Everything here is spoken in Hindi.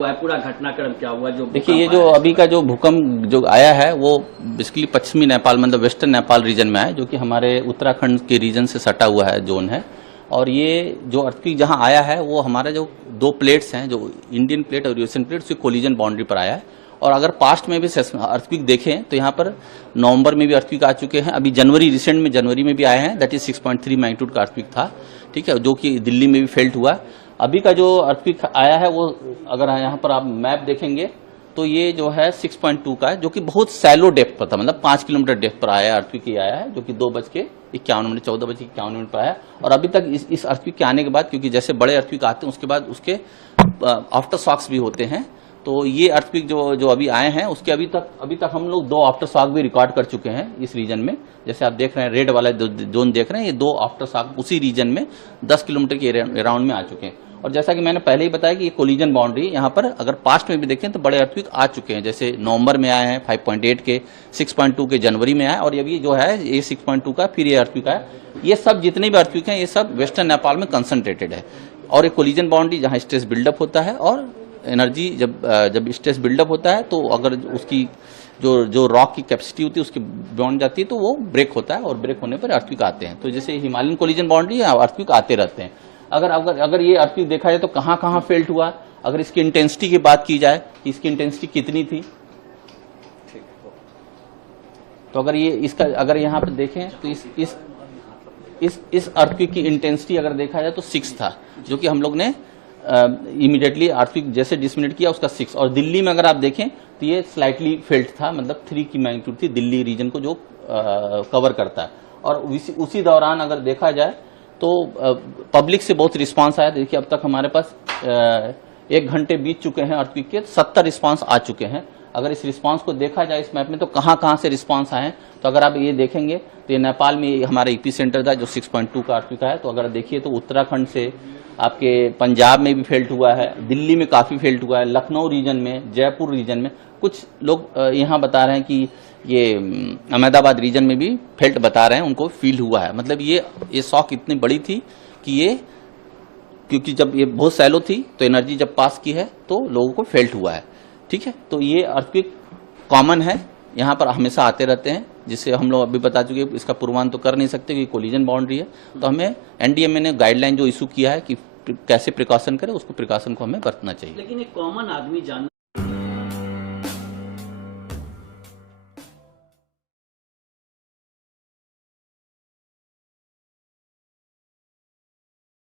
पूरा घटनाक्रम क्या हुआ जो देखिए, ये जो अभी का जो भूकंप जो आया है वो बेसिकली पश्चिमी नेपाल मतलब वेस्टर्न नेपाल रीजन में है, जो कि हमारे उत्तराखंड के रीजन से सटा हुआ है जोन है। और ये जो अर्थक्वेक जहां आया है वो हमारे जो दो प्लेट्स हैं, जो इंडियन प्लेट और यूएसएन प्लेट, उसकी कोलिजन बाउंड्री पर आया है। और अगर पास्ट में भी अर्थक्वेक देखें तो यहाँ पर नवंबर में भी अर्थक्वेक आ चुके हैं, अभी रिसेंट में जनवरी में भी आए हैं, दैट इज 6.3 मैग्नीट्यूड का अर्थक्वेक था, ठीक है, जो कि दिल्ली में भी फेल्ट हुआ। अभी का जो अर्थक्वेक आया है वो अगर यहाँ पर आप मैप देखेंगे तो ये जो है 6.2 का है, जो कि बहुत सैलो डेप्थ पर था, मतलब 5 किलोमीटर डेप्थ पर आया अर्थक्वेक ही आया है, जो कि 14:51 पर आया। और अभी तक इस अर्थक्वेक के आने के बाद, क्योंकि जैसे बड़े अर्थक्वेक आते हैं उसके बाद उसके आफ्टर शॉक्स भी होते हैं, तो ये अर्थक्वेक जो अभी आए हैं उसके अभी तक हम लोग 2 आफ्टर शॉक भी रिकॉर्ड कर चुके हैं इस रीजन में। जैसे आप देख रहे हैं रेड वाला जोन देख रहे हैं, ये 2 आफ्टर शॉक उसी रीजन में 10 किलोमीटर के अराउंड में आ चुके हैं। और जैसा कि मैंने पहले ही बताया कि ये कोलिजन बाउंड्री यहाँ पर अगर पास्ट में भी देखें तो बड़े अर्थक्वेक आ चुके हैं, जैसे नवंबर में आए हैं 5.8 के, 6.2 के जनवरी में आए, और ये जो है ये 6.2 का फिर ये अर्थक्वेक आया। ये सब जितने भी अर्थक्वेक हैं ये सब वेस्टर्न नेपाल में कंसंट्रेटेड है। और ये कोलिजन बाउंड्री जहाँ स्ट्रेस बिल्डअप होता है और एनर्जी जब स्ट्रेस बिल्डअप होता है तो अगर उसकी जो रॉक की कैपेसिटी होती है उसके बियॉन्ड जाती है तो वो ब्रेक होता है, और ब्रेक होने पर अर्थक्वेक आते हैं। तो जैसे हिमालयन कोलिजन बाउंड्री अर्थक्वेक आते रहते हैं। अगर ये अर्थक्वेक देखा जाए तो कहाँ फेल्ट हुआ, अगर इसकी इंटेंसिटी की बात की जाए कि इसकी इंटेंसिटी कितनी थी, तो अगर यहाँ पर देखें तो इस अर्थक्वेक की इंटेंसिटी अगर देखा जाए तो 6 था, जो कि हम लोग ने इमीडिएटली अर्थक्वेक जैसे डिसमिनेट किया उसका 6। और दिल्ली में अगर आप देखें तो ये स्लाइटली फेल्ट था, मतलब 3 की मैग्नीट्यूड थी दिल्ली रीजन को जो कवर करता है। और उसी दौरान अगर देखा जाए तो पब्लिक से बहुत रिस्पांस आया। देखिए अब तक हमारे पास 1 घंटे बीत चुके हैं अर्थक्वेक के, 70 रिस्पांस आ चुके हैं। अगर इस रिस्पांस को देखा जाए इस मैप में तो कहाँ से रिस्पांस आए हैं, तो अगर आप ये देखेंगे तो ये नेपाल में हमारा ईपी सेंटर था जो 6.2 का अर्थक्वेक है। तो अगर देखिए तो उत्तराखंड से आपके पंजाब में भी फेल्ट हुआ है, दिल्ली में काफ़ी फेल्ट हुआ है, लखनऊ रीजन में, जयपुर रीजन में, कुछ लोग यहाँ बता रहे हैं कि ये अहमदाबाद रीजन में भी फेल्ट बता रहे हैं, उनको फील हुआ है। मतलब ये शॉक इतनी बड़ी थी कि क्योंकि जब ये बहुत सैलो थी तो एनर्जी जब पास की है तो लोगों को फेल्ट हुआ है, ठीक है। तो ये अर्थक्वेक कॉमन है, यहाँ पर हमेशा आते रहते हैं, जिससे हम लोग अभी बता चुके इसका पूर्वान तो कर नहीं सकते क्योंकि कोलिजन बाउंड्री है। तो हमें एनडीएमए ने गाइडलाइन जो इशू किया है कि कैसे प्रिकॉशन करें, उसको प्रिकॉशन को हमें बरतना चाहिए। लेकिन एक कॉमन आदमी जान